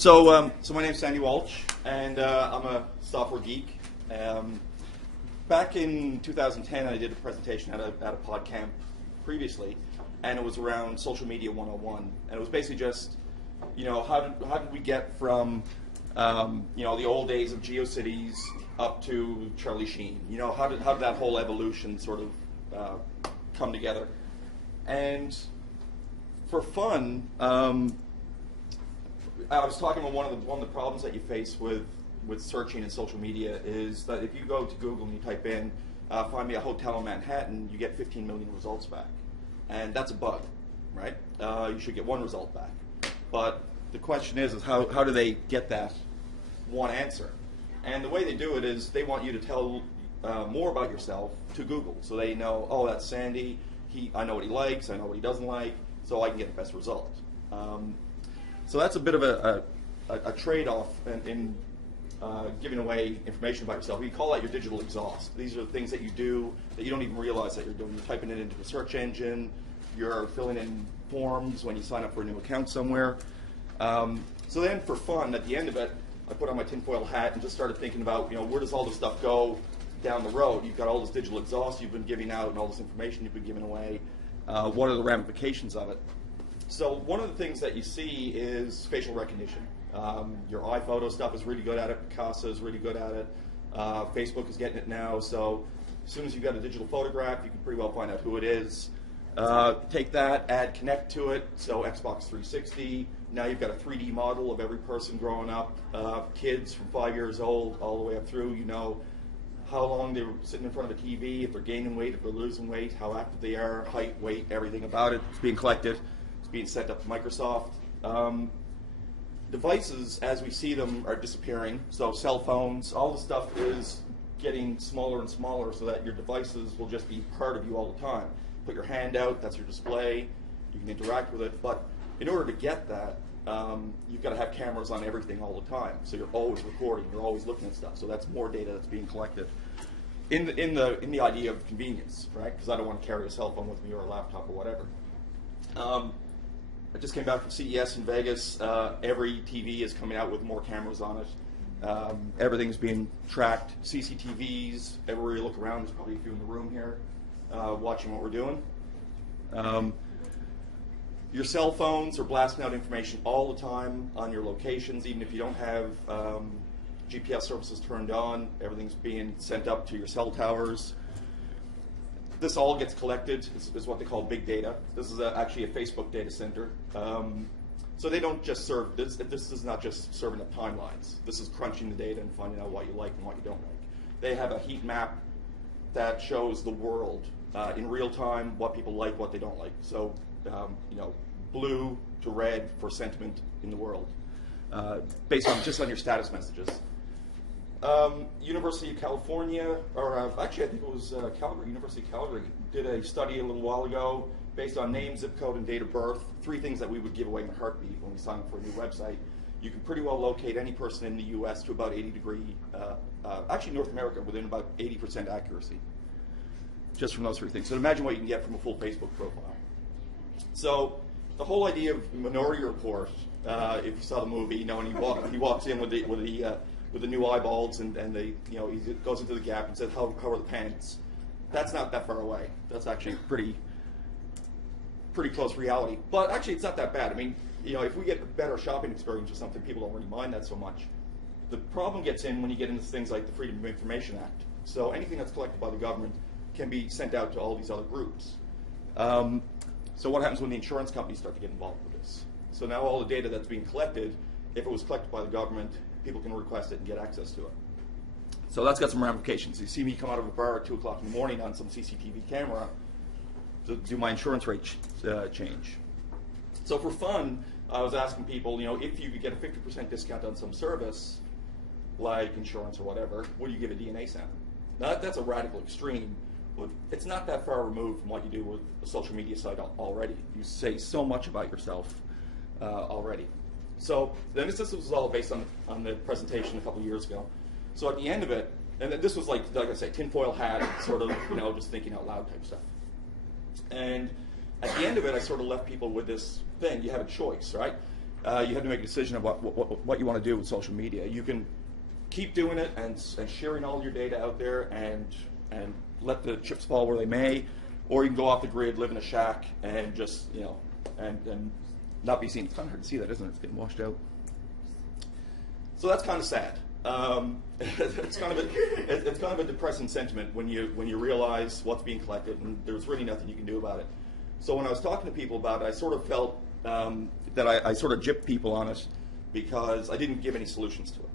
So my name's Sandy Walsh, and I'm a software geek. Back in 2010, I did a presentation at a Podcamp previously, and it was around social media 101, and it was basically just, how did we get from, the old days of GeoCities up to Charlie Sheen? How did that whole evolution sort of come together? And for fun, I was talking about one of the problems that you face with searching in social media is that if you go to Google and you type in, find me a hotel in Manhattan, you get 15 million results back. And that's a bug, right? You should get one result back. But the question is how do they get that one answer? And the way they do it is they want you to tell more about yourself to Google. So they know, oh, that's Sandy. I know what he likes, I know what he doesn't like, so I can get the best result. So that's a bit of a trade-off in giving away information about yourself. We call that your digital exhaust. These are the things that you do that you don't even realize that you're doing. You're typing it into a search engine, you're filling in forms when you sign up for a new account somewhere. So then for fun, at the end of it, I put on my tinfoil hat and just started thinking about, where does all this stuff go down the road? You've got all this digital exhaust you've been giving out and all this information you've been giving away. What are the ramifications of it? So one of the things that you see is facial recognition. Your iPhoto stuff is really good at it. Picasa is really good at it. Facebook is getting it now. So as soon as you've got a digital photograph, you can pretty well find out who it is. Take that, add Connect to it. So Xbox 360. Now you've got a 3D model of every person growing up. Kids from 5 years old all the way up through. You know how long they were sitting in front of a TV, if they're gaining weight, if they're losing weight, how active they are, height, weight, everything about it. It's being collected. Being sent up to Microsoft. Devices, as we see them, are disappearing. So cell phones, all the stuff is getting smaller and smaller so that your devices will just be part of you all the time. Put your hand out, that's your display. You can interact with it. But in order to get that, you've got to have cameras on everything all the time. So you're always recording, you're always looking at stuff. So that's more data that's being collected. In the idea of convenience, right? Because I don't want to carry a cell phone with me or a laptop or whatever. I just came back from CES in Vegas. Every TV is coming out with more cameras on it. Everything's being tracked. CCTVs, everywhere you look around, there's probably a few in the room here watching what we're doing. Your cell phones are blasting out information all the time on your locations, even if you don't have GPS services turned on. Everything's being sent up to your cell towers. This all gets collected, is what they call big data. This is actually a Facebook data center. So they don't just serve, this is not just serving up timelines. This is crunching the data and finding out what you like and what you don't like. They have a heat map that shows the world in real time, what people like, what they don't like. So, blue to red for sentiment in the world, based on just on your status messages. University of California, or actually I think it was Calgary, University of Calgary, did a study a little while ago based on name, zip code, and date of birth. 3 things that we would give away in a heartbeat when we sign up for a new website. You can pretty well locate any person in the US to about 80-degree, actually North America, within about 80% accuracy, just from those 3 things. So imagine what you can get from a full Facebook profile. So the whole idea of Minority Report, if you saw the movie, and he walks in with the new eyeballs, and he goes into the Gap and says, how are the pants? That's not that far away. That's actually pretty close reality. But actually, it's not that bad. I mean, if we get a better shopping experience or something, people don't really mind that so much. The problem gets in when you get into things like the Freedom of Information Act. So anything that's collected by the government can be sent out to all these other groups. So what happens when the insurance companies start to get involved with this? So now all the data that's being collected, if it was collected by the government, people can request it and get access to it. So that's got some ramifications. You see me come out of a bar at 2 o'clock in the morning on some CCTV camera to do my insurance rate change. So for fun, I was asking people, if you could get a 50% discount on some service, like insurance or whatever, would you give a DNA sample? Now that's a radical extreme, but it's not that far removed from what you do with a social media site already. You say so much about yourself already. So then this was all based on the presentation a couple years ago. So at the end of it, and this was like I say, tinfoil hat, sort of, just thinking out loud type stuff. And at the end of it, I sort of left people with this thing. You have a choice, right? you have to make a decision about what you want to do with social media. You can keep doing it and sharing all your data out there and let the chips fall where they may, or you can go off the grid, live in a shack, and just, and not be seen. It's kind of hard to see that, isn't it? It's getting washed out. So that's kind of sad. It's kind of a depressing sentiment when you realize what's being collected and there's really nothing you can do about it. So when I was talking to people about it, I sort of felt that I sort of gypped people on it because I didn't give any solutions to it.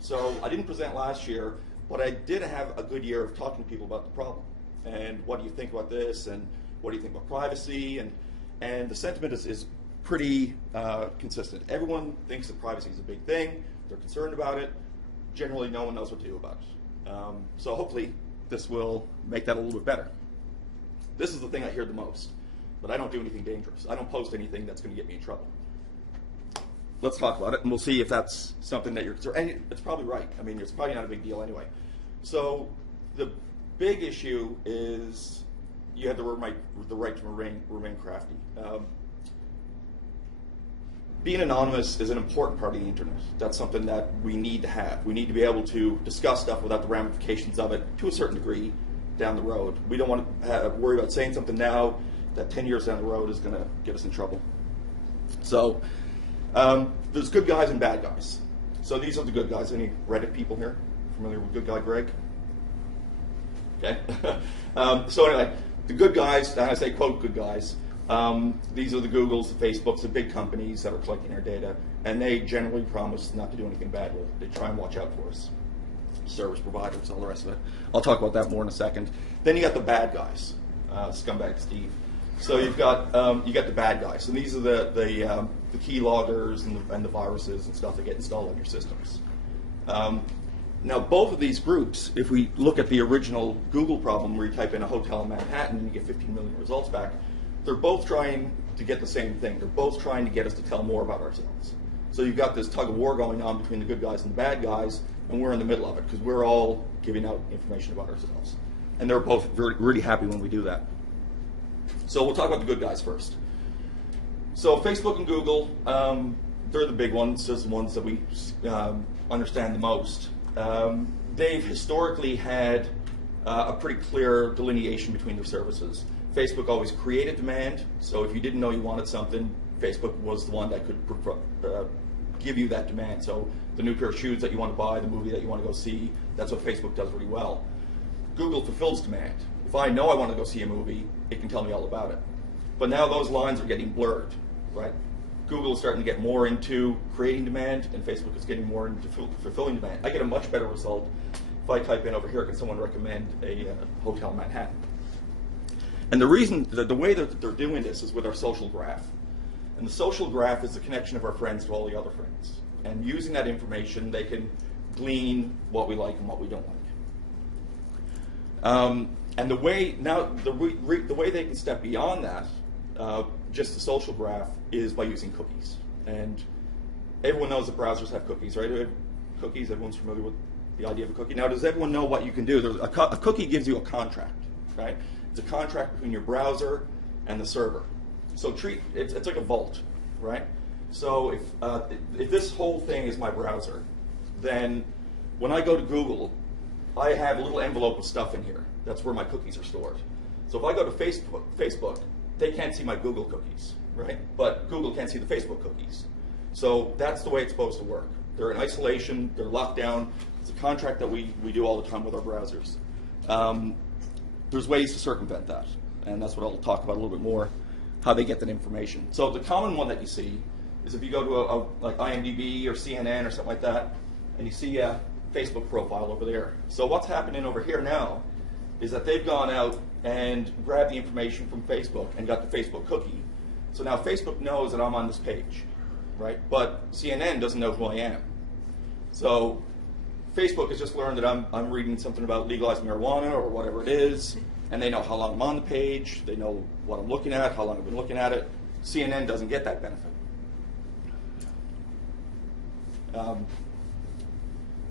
So I didn't present last year, but I did have a good year of talking to people about the problem. And what do you think about this? And what do you think about privacy? And the sentiment is pretty consistent. Everyone thinks that privacy is a big thing. They're concerned about it. Generally, no one knows what to do about it. So hopefully, this will make that a little bit better. This is the thing I hear the most, but I don't do anything dangerous. I don't post anything that's going to get me in trouble. Let's talk about it, and we'll see if that's something that you're concerned. And it's probably right. I mean, it's probably not a big deal anyway. So the big issue is you have the right to remain crafty. Being anonymous is an important part of the internet. That's something that we need to have. We need to be able to discuss stuff without the ramifications of it to a certain degree down the road. We don't want to worry about saying something now that 10 years down the road is going to get us in trouble. So there's good guys and bad guys. So these are the good guys. Any Reddit people here familiar with Good Guy Greg? Okay. So anyway, the good guys, and I say quote good guys, these are the Googles, the Facebooks, the big companies that are collecting our data, and they generally promise not to do anything bad with it. They try and watch out for us. Service providers, all the rest of it. I'll talk about that more in a second. Then you got the bad guys, scumbag Steve. So you got the bad guys, and these are the key loggers and the viruses and stuff that get installed on your systems. Now, both of these groups, if we look at the original Google problem where you type in a hotel in Manhattan and you get 15 million results back, they're both trying to get the same thing. They're both trying to get us to tell more about ourselves. So you've got this tug of war going on between the good guys and the bad guys, and we're in the middle of it because we're all giving out information about ourselves. And they're both really happy when we do that. So we'll talk about the good guys first. So Facebook and Google, they're the big ones. Those are the ones that we understand the most. They've historically had a pretty clear delineation between their services. Facebook always created demand, so if you didn't know you wanted something, Facebook was the one that could give you that demand. So the new pair of shoes that you want to buy, the movie that you want to go see, that's what Facebook does really well. Google fulfills demand. If I know I want to go see a movie, it can tell me all about it. But now those lines are getting blurred, right? Google is starting to get more into creating demand, and Facebook is getting more into fulfilling demand. I get a much better result if I type in over here, can someone recommend a hotel in Manhattan? And the reason, the way that they're doing this is with our social graph. And the social graph is the connection of our friends to all the other friends. And using that information, they can glean what we like and what we don't like. And the way the way they can step beyond that, just the social graph, is by using cookies. And everyone knows that browsers have cookies, right? Cookies, everyone's familiar with the idea of a cookie. Now, does everyone know what you can do? There's a cookie gives you a contract, right? It's a contract between your browser and the server. So it's like a vault, right? So if this whole thing is my browser, then when I go to Google, I have a little envelope of stuff in here. That's where my cookies are stored. So if I go to Facebook, they can't see my Google cookies, right? But Google can't see the Facebook cookies. So that's the way it's supposed to work. They're in isolation, they're locked down. It's a contract that we do all the time with our browsers. There's ways to circumvent that, and that's what I'll talk about a little bit more, how they get that information. So the common one that you see is if you go to like IMDb or CNN or something like that, and you see a Facebook profile over there. So what's happening over here now is that they've gone out and grabbed the information from Facebook and got the Facebook cookie. So now Facebook knows that I'm on this page, right? But CNN doesn't know who I am. So Facebook has just learned that I'm reading something about legalized marijuana or whatever it is, and they know how long I'm on the page, they know what I'm looking at, how long I've been looking at it. CNN doesn't get that benefit.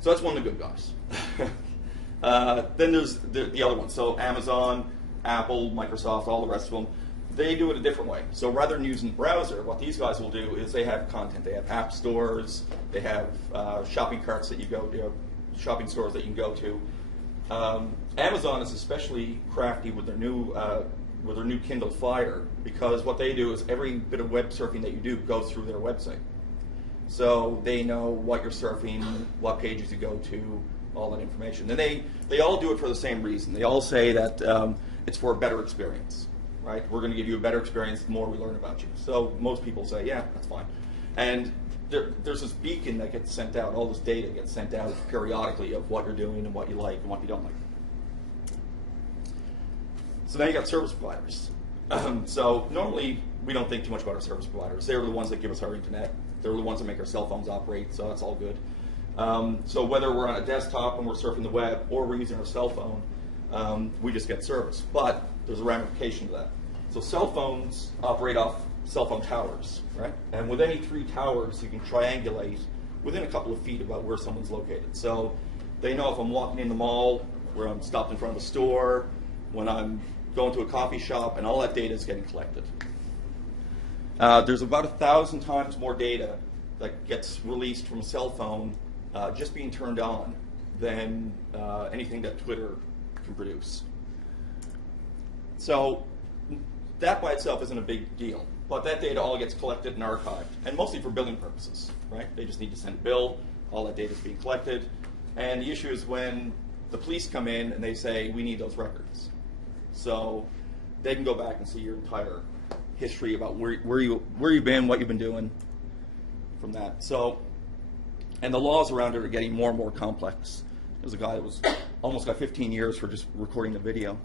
So that's one of the good guys. Then there's the other ones. So Amazon, Apple, Microsoft, all the rest of them. They do it a different way. So rather than using the browser, what these guys will do is they have content. They have app stores. They have shopping carts that you go to, shopping stores that you can go to. Amazon is especially crafty with their new Kindle Fire, because what they do is every bit of web surfing that you do goes through their website. So they know what you're surfing, what pages you go to, all that information. And they all do it for the same reason. They all say that it's for a better experience, right? We're going to give you a better experience the more we learn about you. So most people say, yeah, that's fine. And there's this beacon that gets sent out, all this data gets sent out periodically of what you're doing and what you like and what you don't like. So now you got service providers. So normally we don't think too much about our service providers. They're the ones that give us our internet. They're the ones that make our cell phones operate, so that's all good. So whether we're on a desktop and we're surfing the web or we're using our cell phone, we just get service. But there's a ramification to that. So cell phones operate off cell phone towers, right? And with any 3 towers, you can triangulate within a couple of feet about where someone's located. So they know if I'm walking in the mall, where I'm stopped in front of a store, when I'm going to a coffee shop, and all that data is getting collected. There's about 1,000 times more data that gets released from a cell phone just being turned on than anything that Twitter can produce. So that by itself isn't a big deal, but that data all gets collected and archived, and mostly for billing purposes, right? They just need to send a bill, all that data is being collected, and the issue is when the police come in and they say, we need those records. So they can go back and see your entire history about where you've been, what you've been doing from that. So, and the laws around it are getting more and more complex. There's a guy that was almost got 15 years for just recording the video.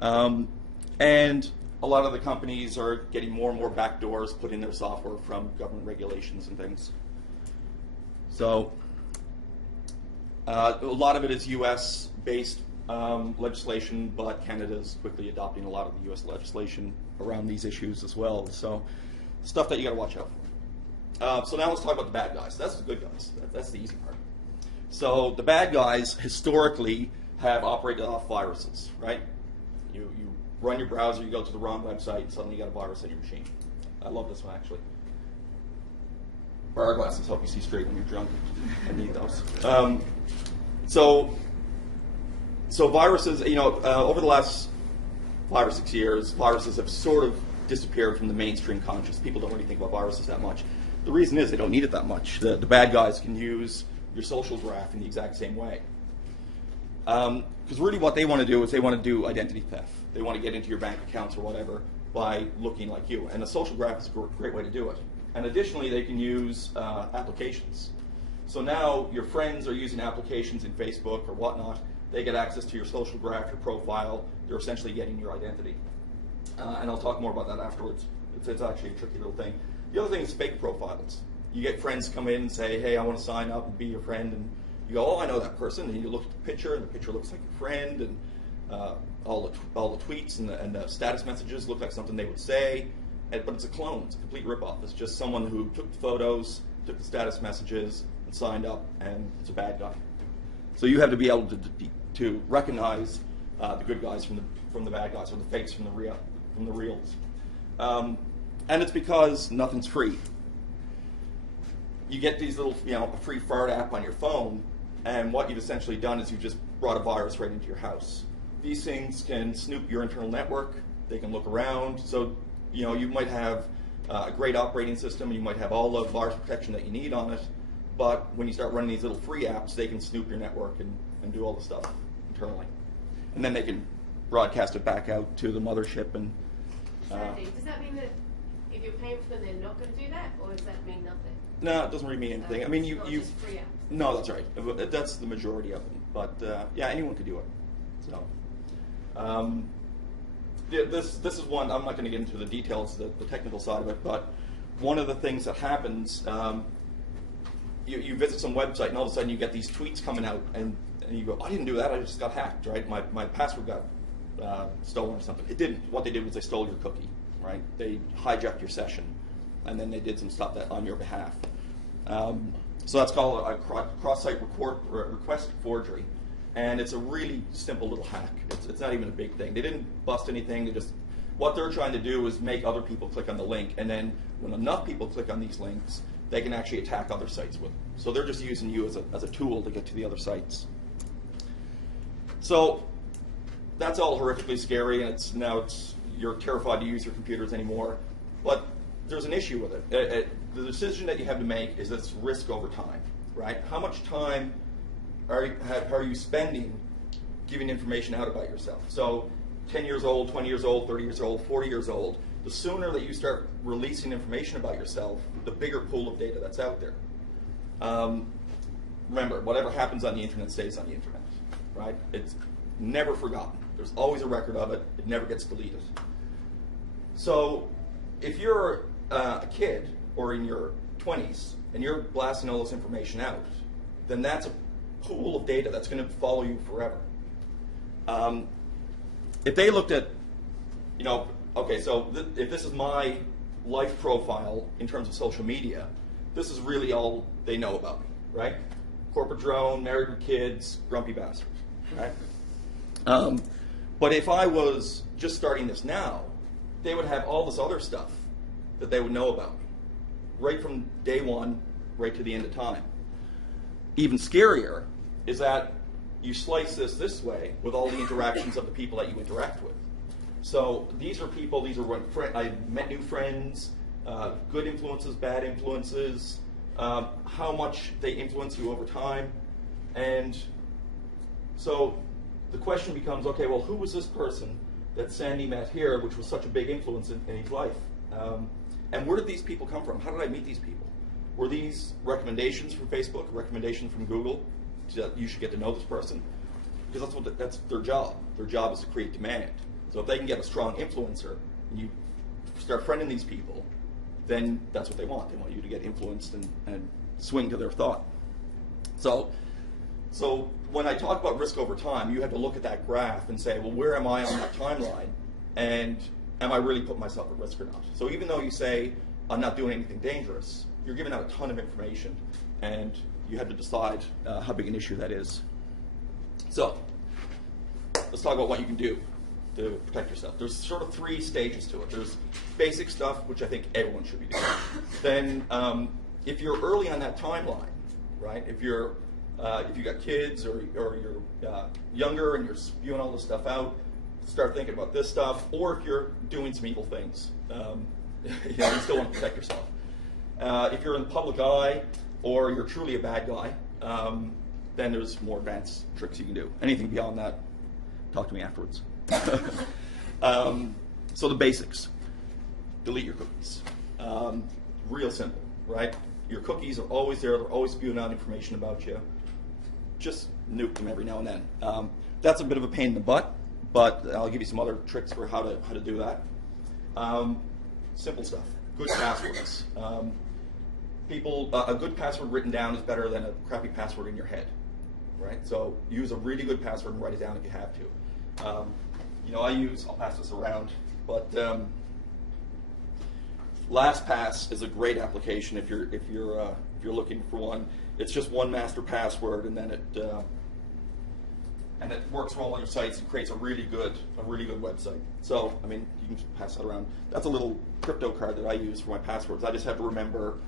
And a lot of the companies are getting more and more backdoors put in their software from government regulations and things. So a lot of it is US-based legislation, but Canada is quickly adopting a lot of the US legislation around these issues as well. So stuff that you got to watch out for. So now let's talk about the bad guys. That's the good guys. That's the easy part. So the bad guys historically have operated off viruses, right? You run your browser, you go to the wrong website, and suddenly you got a virus on your machine. I love this one, actually. Bar glasses help you see straight when you're drunk. I need those. So viruses, over the last 5 or 6 years, viruses have sort of disappeared from the mainstream conscious. People don't really think about viruses that much. The reason is they don't need it that much. The bad guys can use your social graph in the exact same way. Because really what they want to do is they want to do identity theft. They want to get into your bank accounts or whatever by looking like you. And a social graph is a great way to do it. And additionally, they can use applications. So now your friends are using applications in Facebook or whatnot. They get access to your social graph, your profile. They're essentially getting your identity. And I'll talk more about that afterwards. It's actually a tricky little thing. The other thing is fake profiles. You get friends come in and say, hey, I want to sign up and be your friend. And you go, oh, I know that person. And you look at the picture, and the picture looks like your friend. And all the tweets and the status messages look like something they would say. But it's a clone. It's a complete ripoff. It's just someone who took the photos, took the status messages, and signed up, and it's a bad guy. So you have to be able to recognize the good guys from the bad guys, or the fakes from the reals. And it's because nothing's free. You get these little, a free fart app on your phone, and what you've essentially done is you've just brought a virus right into your house. These things can snoop your internal network. They can look around. So, you might have a great operating system, you might have all the virus protection that you need on it, but when you start running these little free apps, they can snoop your network and do all the stuff internally. And then they can broadcast it back out to the mothership. And does that mean that if you're paying for them, they're not going to do that, or does that mean nothing? No, it doesn't really mean anything. I mean, you just free apps. No, that's right. That's the majority of them. But yeah, anyone could do it. So this is one. I'm not going to get into the details, the technical side of it. But one of the things that happens, you visit some website, and all of a sudden you get these tweets coming out, and you go, I didn't do that. I just got hacked, right? My password got stolen or something. It didn't. What they did was they stole your cookie, right? They hijacked your session, and then they did some stuff that on your behalf. So that's called a cross-site request forgery, and it's a really simple little hack. It's not even a big thing. They didn't bust anything. They just what they're trying to do is make other people click on the link, and then when enough people click on these links, they can actually attack other sites with them. So they're just using you as a tool to get to the other sites. So that's all horrifically scary, and now you're terrified to use your computers anymore. But there's an issue with it. The decision that you have to make is this risk over time, right? How much time are you spending giving information out about yourself? So 10 years old, 20 years old, 30 years old, 40 years old, the sooner that you start releasing information about yourself, the bigger pool of data that's out there. Remember, whatever happens on the internet stays on the internet, right? It's never forgotten. There's always a record of it. It never gets deleted. So if you're a kid or in your 20s and you're blasting all this information out, then that's a pool of data that's going to follow you forever. If they looked at, okay, so if this is my life profile in terms of social media, this is really all they know about me, right? Corporate drone, married with kids, grumpy bastard, right? But if I was just starting this now, they would have all this other stuff that they would know about me, right from day one, right to the end of time. Even scarier is that you slice this way with all the interactions of the people that you interact with. So these are people, I met new friends, good influences, bad influences, how much they influence you over time. And so the question becomes, okay, well, who was this person that Sandy met here, which was such a big influence in his life? And where did these people come from? How did I meet these people? Were these recommendations from Facebook, recommendations from Google, that you should get to know this person? Because that's their job. Their job is to create demand. So if they can get a strong influencer, and you start friending these people, then that's what they want. They want you to get influenced and swing to their thought. So when I talk about risk over time, you have to look at that graph and say, well, where am I on that timeline? And am I really putting myself at risk or not? So even though you say, I'm not doing anything dangerous, you're giving out a ton of information, and you have to decide how big an issue that is. So let's talk about what you can do to protect yourself. There's sort of 3 stages to it. There's basic stuff, which I think everyone should be doing. Then if you're early on that timeline, right, if you got kids or you're younger and you're spewing all this stuff out, start thinking about this stuff. Or if you're doing some evil things, you still want to protect yourself. If you're in the public eye or you're truly a bad guy, then there's more advanced tricks you can do. Anything beyond that, talk to me afterwards. So the basics. Delete your cookies. Real simple, right? Your cookies are always there. They're always spewing out information about you. Just nuke them every now and then. That's a bit of a pain in the butt, but I'll give you some other tricks for how to do that. Simple stuff. Good passwords. A good password written down is better than a crappy password in your head, right? So use a really good password and write it down if you have to. I'll pass this around, but LastPass is a great application if you're looking for one. It's just one master password, and then it works for all your sites and creates a really good website. So you can just pass that around. That's a little crypto card that I use for my passwords. I just have to remember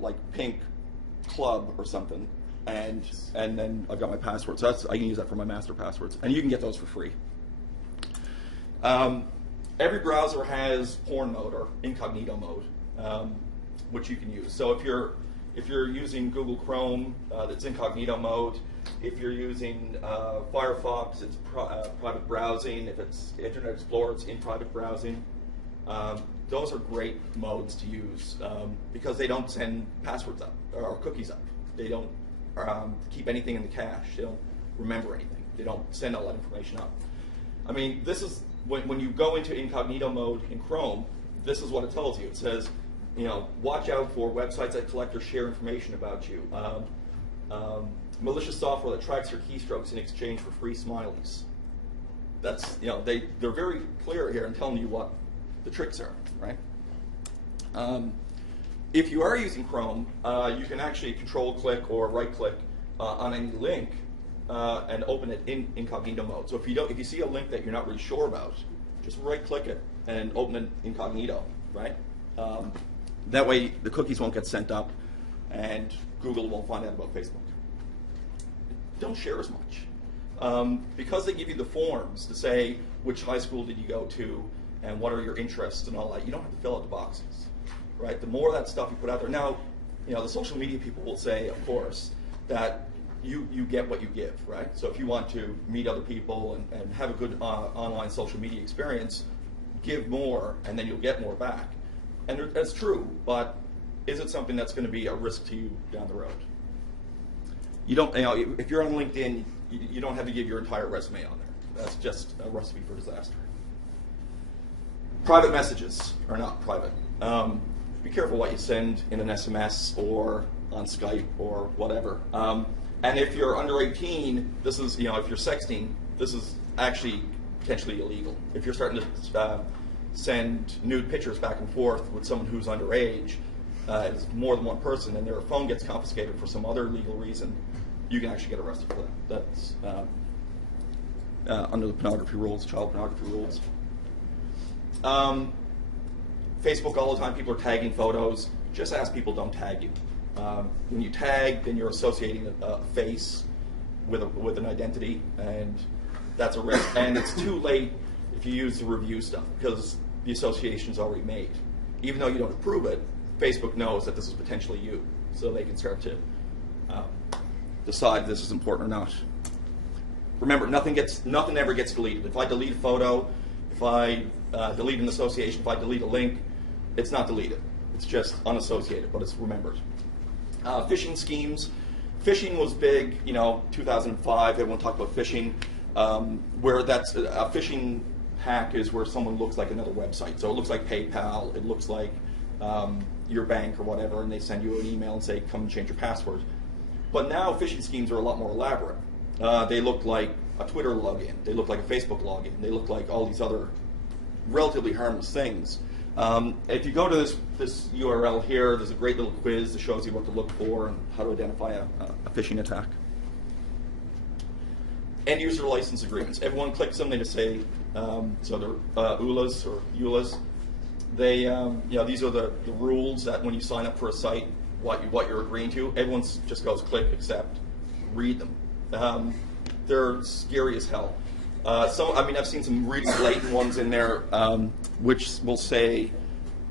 like pink club or something, and then I've got my password. So I can use that for my master passwords, and you can get those for free. Every browser has porn mode or incognito mode, which you can use. So if you're using Google Chrome, that's incognito mode. If you're using Firefox, it's private browsing. If it's Internet Explorer, it's in private browsing. Those are great modes to use because they don't send passwords up or cookies up. They don't keep anything in the cache. They don't remember anything. They don't send all that information up. This is when you go into incognito mode in Chrome, this is what it tells you. It says, watch out for websites that collect or share information about you. Malicious software that tracks your keystrokes in exchange for free smileys. That's, they're very clear here in telling you what the tricks are, right? If you are using Chrome, you can actually control-click or right-click on any link and open it in incognito mode. So if you see a link that you're not really sure about, just right-click it and open it incognito, right? That way the cookies won't get sent up and Google won't find out about Facebook. Don't share as much. Because they give you the forms to say which high school did you go to and what are your interests and all that, you don't have to fill out the boxes, right? The more of that stuff you put out there. Now, the social media people will say, of course, that you get what you give, right? So if you want to meet other people and have a good online social media experience, give more and then you'll get more back. And that's true, but is it something that's going to be a risk to you down the road? You don't, if you're on LinkedIn, you don't have to give your entire resume on there. That's just a recipe for disaster. Private messages are not private. Be careful what you send in an SMS or on Skype or whatever. And if you're under 18, this is, if you're sexting, this is actually potentially illegal. If you're starting to send nude pictures back and forth with someone who's underage, it's more than one person, and their phone gets confiscated for some other legal reason, you can actually get arrested for that. That's under the pornography rules, child pornography rules. Facebook all the time, people are tagging photos. Just ask people don't tag you. When you tag, then you're associating a face with an identity, and that's a risk. And it's too late if you use the review stuff because the association's already made. Even though you don't approve it, Facebook knows that this is potentially you, so they can start to decide if this is important or not. Remember, nothing ever gets deleted. If I delete a photo, if I delete an association, if I delete a link, it's not deleted. It's just unassociated, but it's remembered. Phishing schemes. Phishing was big, 2005, everyone talked about phishing, where that's a phishing hack is where someone looks like another website. So it looks like PayPal, it looks like your bank or whatever, and they send you an email and say, come and change your password. But now phishing schemes are a lot more elaborate. They look like a Twitter login, they look like a Facebook login, they look like all these other relatively harmless things. If you go to this URL here, there's a great little quiz that shows you what to look for and how to identify a phishing attack. End user license agreements. Everyone clicks them, they just say, so they're ULAs or EULAs. They, these are the rules that when you sign up for a site, what you're agreeing to. Everyone just goes click, accept, read them. They're scary as hell. I've seen some really blatant ones in there, which will say,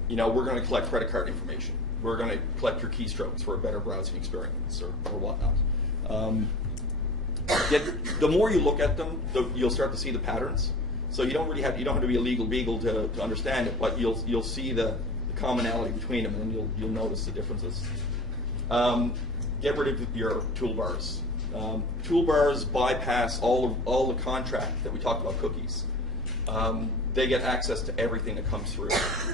we're going to collect credit card information. We're going to collect your keystrokes for a better browsing experience or whatnot. The more you look at them, you'll start to see the patterns. So you don't have to be a legal beagle to understand it, but you'll see the commonality between them, and you'll notice the differences. Get rid of your toolbars. Toolbars bypass all the contract that we talked about cookies. They get access to everything that comes through.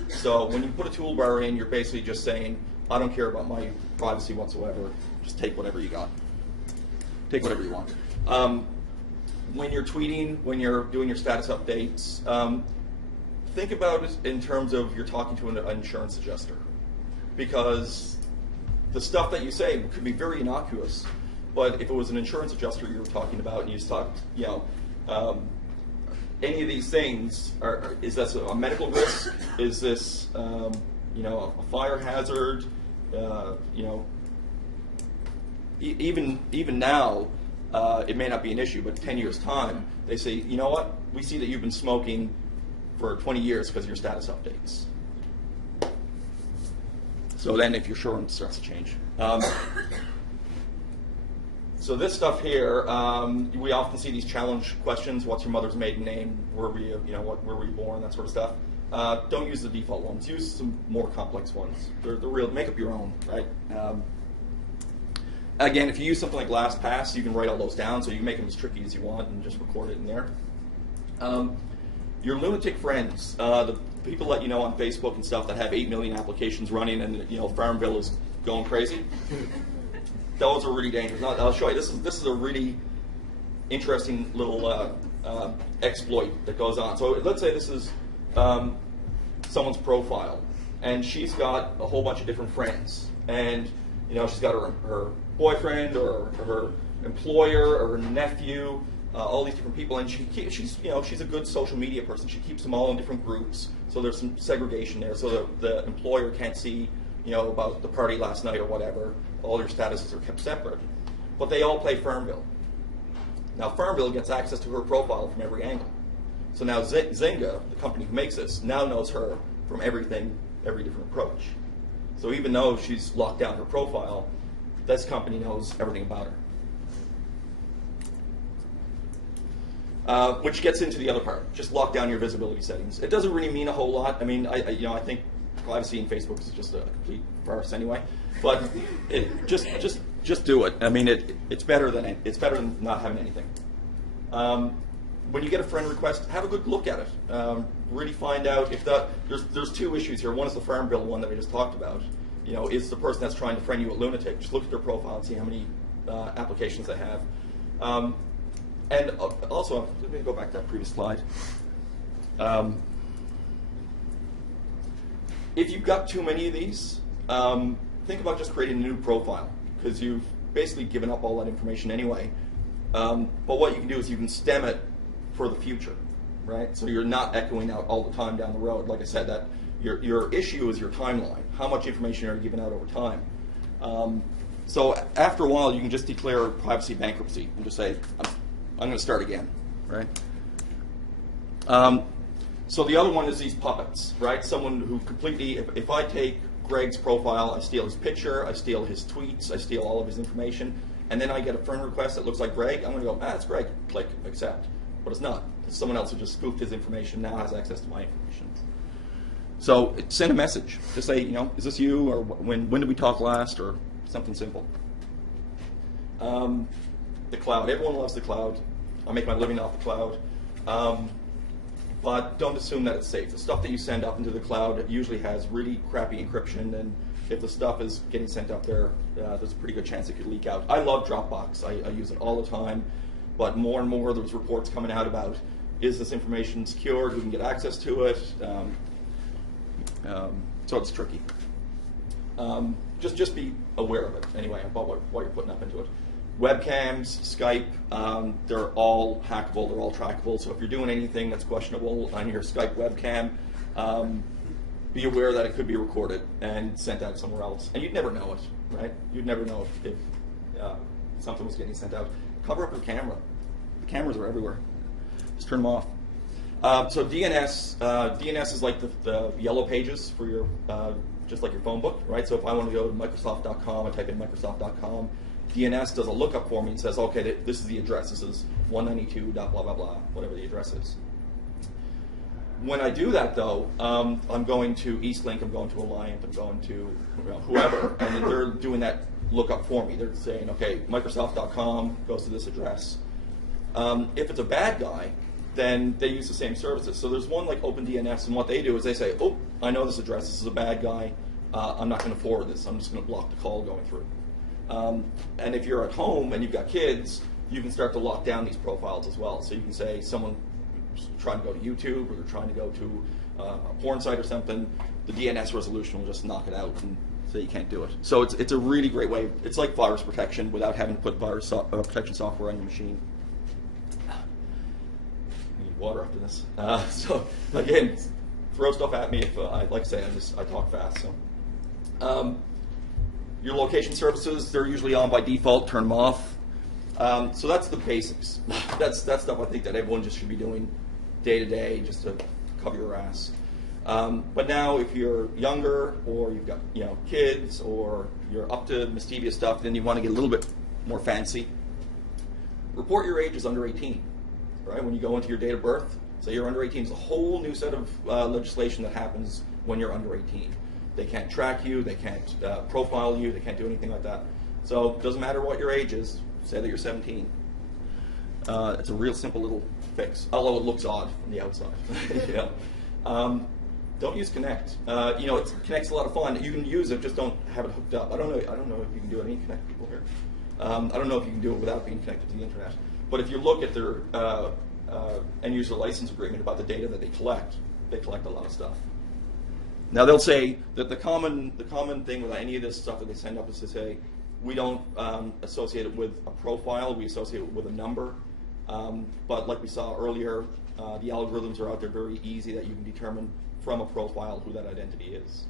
So when you put a toolbar in, you're basically just saying, I don't care about my privacy whatsoever. Just take whatever you got. Take whatever you want. When you're tweeting, when you're doing your status updates, think about it in terms of you're talking to an insurance adjuster. Because the stuff that you say could be very innocuous. But if it was an insurance adjuster you were talking about and you talked, any of these things, is this a medical risk? Is this, a fire hazard? Even now, it may not be an issue, but 10 years' time, they say, you know what? We see that you've been smoking for 20 years because of your status updates. So then if your insurance starts to change. So this stuff here, we often see these challenge questions. What's your mother's maiden name? Where were you? Where were you born? That sort of stuff. Don't use the default ones. Use some more complex ones. They're real. Make up your own, right? Again, if you use something like LastPass, you can write all those down, so you can make them as tricky as you want and just record it in there. Your lunatic friends, the people that you know on Facebook and stuff that have 8 million applications running, and Farmville is going crazy. Those are really dangerous. I'll show you. This is a really interesting little exploit that goes on. So let's say this is someone's profile, and she's got a whole bunch of different friends, and she's got her boyfriend or her employer or her nephew, all these different people, and she's she's a good social media person. She keeps them all in different groups, so there's some segregation there, so the employer can't see about the party last night or whatever. All your statuses are kept separate, but they all play Farmville. Now Farmville gets access to her profile from every angle. So now Zynga, the company who makes this, now knows her from everything, every different approach. So even though she's locked down her profile, this company knows everything about her. Which gets into the other part. Just lock down your visibility settings. It doesn't really mean a whole lot. I mean, I think privacy in Facebook is just a complete farce anyway. But just do it. I mean, it's better than not having anything. When you get a friend request, have a good look at it. Really find out if there's two issues here. One is the Farmville one that I just talked about. Is the person that's trying to friend you a lunatic? Just look at their profile and see how many applications they have. And also, let me go back to that previous slide. If you've got too many of these, think about just creating a new profile, because you've basically given up all that information anyway. But what you can do is you can stem it for the future, right? So you're not echoing out all the time down the road. Like I said, that your issue is your timeline. How much information are you giving out over time? So after a while, you can just declare privacy bankruptcy and just say, I'm going to start again, right? So the other one is these puppets, right? Someone who completely, if I take Greg's profile, I steal his picture, I steal his tweets, I steal all of his information, and then I get a friend request that looks like Greg, I'm going to go, it's Greg, click, accept. But it's not. It's someone else who just spoofed his information, now has access to my information. So send a message. Just say, is this you, or when did we talk last, or something simple. The cloud. Everyone loves the cloud. I make my living off the cloud. But don't assume that it's safe. The stuff that you send up into the cloud usually has really crappy encryption, and if the stuff is getting sent up there, there's a pretty good chance it could leak out. I love Dropbox. I use it all the time, but more and more there's reports coming out about, is this information secured? Who can get access to it? So it's tricky. Just be aware of it anyway, about what you're putting up into it. Webcams, Skype, they're all hackable, they're all trackable. So if you're doing anything that's questionable on your Skype webcam, be aware that it could be recorded and sent out somewhere else. And you'd never know it, right? You'd never know if something was getting sent out. Cover up your camera. The cameras are everywhere. Just turn them off. So DNS is like the yellow pages for your, just like your phone book, right? So if I want to go to Microsoft.com, I type in Microsoft.com. DNS does a lookup for me and says, okay, this is the address. This is 192. Blah blah blah, whatever the address is. When I do that, though, I'm going to Eastlink, I'm going to Alliant, I'm going to whoever, and they're doing that lookup for me. They're saying, okay, Microsoft.com goes to this address. If it's a bad guy, then they use the same services. So there's one like OpenDNS, and what they do is they say, oh, I know this address, this is a bad guy, I'm not going to forward this, I'm just going to block the call going through. And if you're at home and you've got kids, you can start to lock down these profiles as well. So you can say someone's trying to go to YouTube, or they're trying to go to a porn site or something, the DNS resolution will just knock it out and say you can't do it. So it's a really great way. It's like virus protection without having to put virus protection software on your machine. I need water after this. So again, throw stuff at me if like I say, I talk fast. So. Your location services, they're usually on by default, turn them off. So that's the basics. That's stuff I think that everyone just should be doing day to day just to cover your ass. But now if you're younger, or you've got kids, or you're up to mischievous stuff, then you want to get a little bit more fancy. Report your age as under 18. Right? When you go into your date of birth, say you're under 18, it's a whole new set of legislation that happens when you're under 18. They can't track you, they can't profile you, they can't do anything like that. So it doesn't matter what your age is, say that you're 17. It's a real simple little fix, although it looks odd from the outside. Don't use Connect. Connect's a lot of fun. You can use it, just don't have it hooked up. I don't know if you can do it. Any Connect people here? I don't know if you can do it without being connected to the internet. But if you look at their end user license agreement about the data that they collect a lot of stuff. Now they'll say that the common thing with any of this stuff that they send up is to say, we don't associate it with a profile, we associate it with a number. But like we saw earlier, the algorithms are out there very easy that you can determine from a profile who that identity is.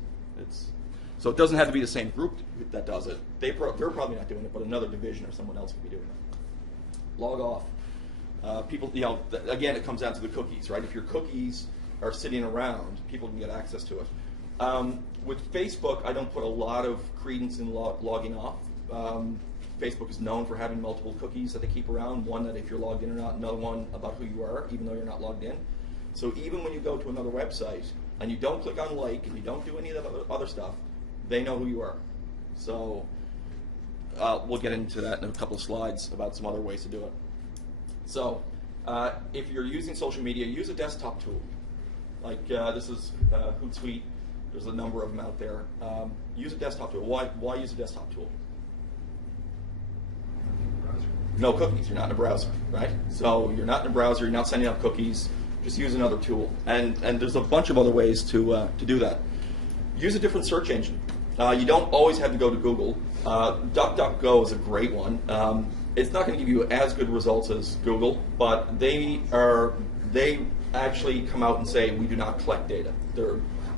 So it doesn't have to be the same group that does it. They're probably not doing it, but another division or someone else could be doing it. Log off. People, again, it comes down to the cookies, right? If your cookies are sitting around, people can get access to it. With Facebook, I don't put a lot of credence in logging off. Facebook is known for having multiple cookies that they keep around, one that if you're logged in or not, another one about who you are, even though you're not logged in. So even when you go to another website and you don't click on like and you don't do any of the other stuff, they know who you are. So we'll get into that in a couple of slides about some other ways to do it. So if you're using social media, use a desktop tool. Like this is Hootsuite. There's a number of them out there. Use a desktop tool. Why use a desktop tool? No cookies. You're not in a browser, right? So you're not in a browser. You're not sending out cookies. Just use another tool. And there's a bunch of other ways to do that. Use a different search engine. You don't always have to go to Google. DuckDuckGo is a great one. It's not going to give you as good results as Google, but they actually come out and say we do not collect data.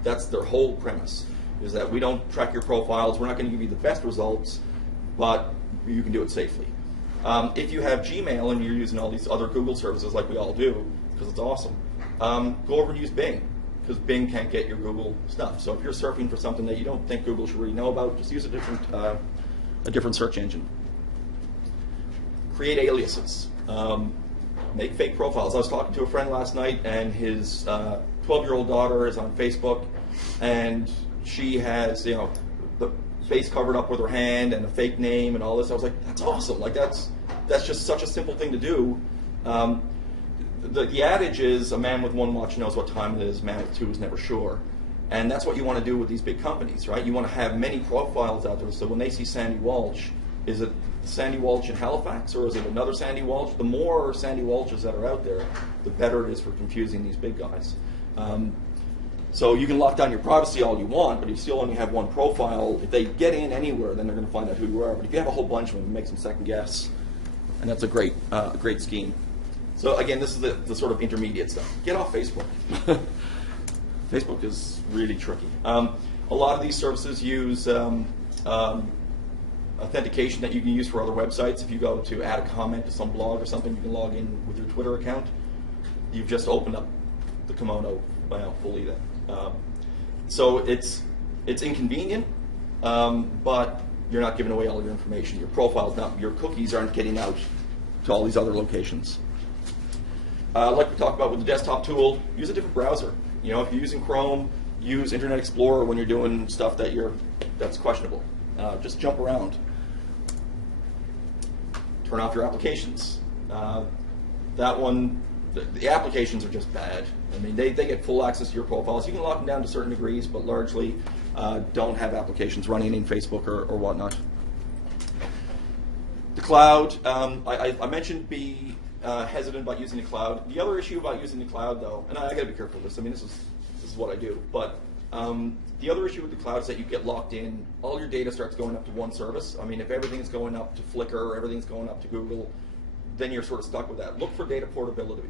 That's their whole premise, is that we don't track your profiles. We're not going to give you the best results, but you can do it safely. If you have Gmail and you're using all these other Google services like we all do, because it's awesome, go over and use Bing, because Bing can't get your Google stuff. So if you're surfing for something that you don't think Google should really know about, just use a different search engine. Create aliases. Make fake profiles. I was talking to a friend last night, and his 12-year-old daughter is on Facebook, and she has, the face covered up with her hand and a fake name and all this. I was like, that's awesome. Like that's just such a simple thing to do. The adage is, a man with one watch knows what time it is, a man with two is never sure. And that's what you want to do with these big companies, right? You want to have many profiles out there, so when they see Sandy Walsh, is it Sandy Walsh in Halifax, or is it another Sandy Walsh? The more Sandy Walshes that are out there, the better it is for confusing these big guys. So you can lock down your privacy all you want, but if you still only have one profile, if they get in anywhere, then they're going to find out who you are. But if you have a whole bunch of them, it makes them second guess, and that's a great scheme. So again, this is the sort of intermediate stuff. Get off Facebook. Facebook is really tricky. A lot of these services use authentication that you can use for other websites. If you go to add a comment to some blog or something, you can log in with your Twitter account. You've just opened up the kimono fully then. So it's inconvenient, but you're not giving away all your information. Your profile's not, your cookies aren't getting out to all these other locations. Like we talked about with the desktop tool, use a different browser. If you're using Chrome, use Internet Explorer when you're doing stuff that's questionable. Just jump around. Turn off your applications. That one, the applications are just bad. I mean, they get full access to your profiles. You can lock them down to certain degrees, but largely don't have applications running in Facebook or whatnot. The cloud, I mentioned be hesitant about using the cloud. The other issue about using the cloud, though, and I got to be careful with this. I mean, this is what I do, but the other issue with the cloud is that you get locked in. All your data starts going up to one service. I mean, if everything's going up to Flickr, everything's going up to Google, then you're sort of stuck with that. Look for data portability.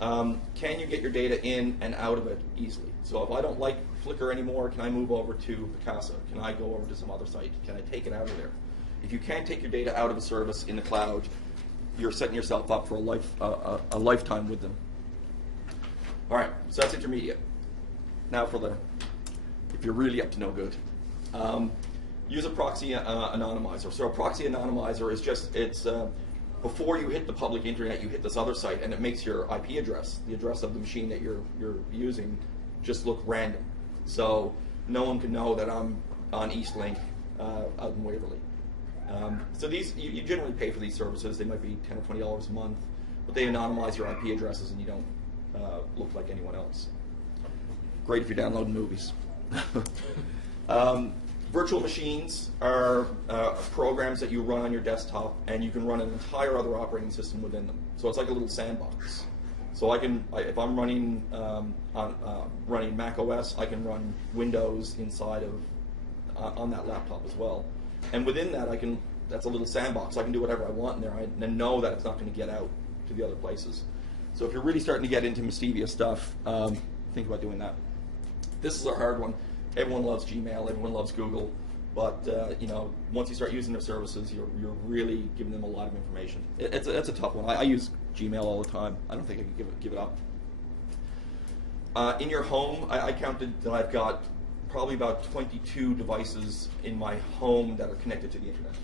Can you get your data in and out of it easily? So if I don't like Flickr anymore, can I move over to Picasa? Can I go over to some other site? Can I take it out of there? If you can't take your data out of a service in the cloud, you're setting yourself up for a lifetime with them. All right, so that's intermediate. Now if you're really up to no good, use a proxy anonymizer. So a proxy anonymizer is before you hit the public internet, you hit this other site, and it makes your IP address, the address of the machine that you're using, just look random. So no one can know that I'm on Eastlink out in Waverly. So these, you generally pay for these services. They might be $10 or $20 a month, but they anonymize your IP addresses and you don't look like anyone else. Great if you're downloading movies. Virtual machines are programs that you run on your desktop, and you can run an entire other operating system within them. So it's like a little sandbox. So if I'm running running Mac OS, I can run Windows inside of on that laptop as well. And within that, I can that's a little sandbox. I can do whatever I want in there and know that it's not going to get out to the other places. So if you're really starting to get into mischievous stuff, think about doing that. This is a hard one. Everyone loves Gmail, everyone loves Google, but once you start using their services, you're really giving them a lot of information. It's a tough one. I use Gmail all the time. I don't think I can give it up. In your home, I counted that I've got probably about 22 devices in my home that are connected to the internet.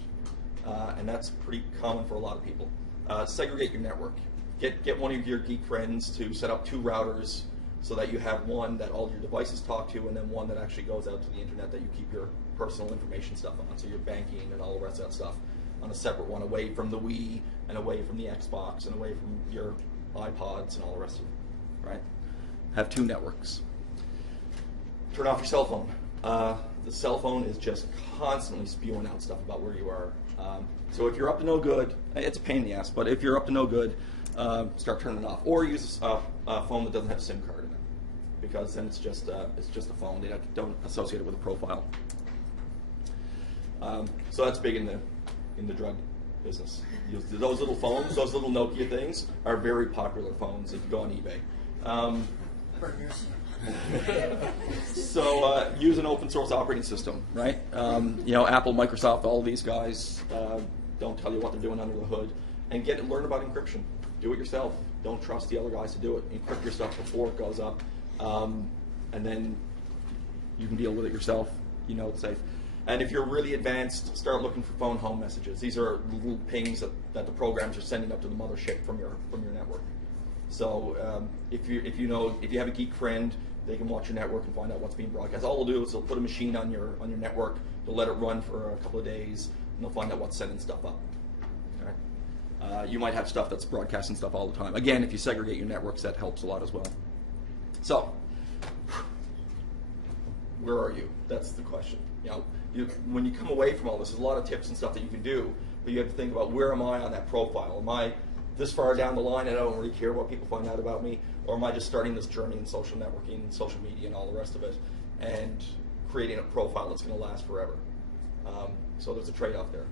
And that's pretty common for a lot of people. Segregate your network. Get one of your geek friends to set up 2 routers so that you have one that all your devices talk to and then one that actually goes out to the internet that you keep your personal information stuff on, so your banking and all the rest of that stuff on a separate one, away from the Wii and away from the Xbox and away from your iPods and all the rest of it, right? Have 2 networks. Turn off your cell phone. The cell phone is just constantly spewing out stuff about where you are. So if you're up to no good, it's a pain in the ass, but if you're up to no good, start turning it off. Or use a phone that doesn't have a SIM card in it, because then it's just a phone. They don't associate it with a profile. So that's big in the drug business. Those little phones, those little Nokia things, are very popular phones if you go on eBay. So use an open source operating system, right? Apple, Microsoft, all these guys don't tell you what they're doing under the hood. And learn about encryption. Do it yourself. Don't trust the other guys to do it. Encrypt your stuff before it goes up, and then you can deal with it yourself. You know it's safe. And if you're really advanced, start looking for phone home messages. These are little pings that the programs are sending up to the mothership from your network. So if you have a geek friend, they can watch your network and find out what's being broadcast. All they'll do is they'll put a machine on your network. They'll let it run for a couple of days, and they'll find out what's sending stuff up. All right? You might have stuff that's broadcasting stuff all the time. Again, if you segregate your networks, that helps a lot as well. So, where are you? That's the question. When you come away from all this, there's a lot of tips and stuff that you can do, but you have to think about, where am I on that profile? Am I this far down the line and I don't really care what people find out about me, or am I just starting this journey in social networking, social media, and all the rest of it, and creating a profile that's going to last forever? So there's a trade-off there.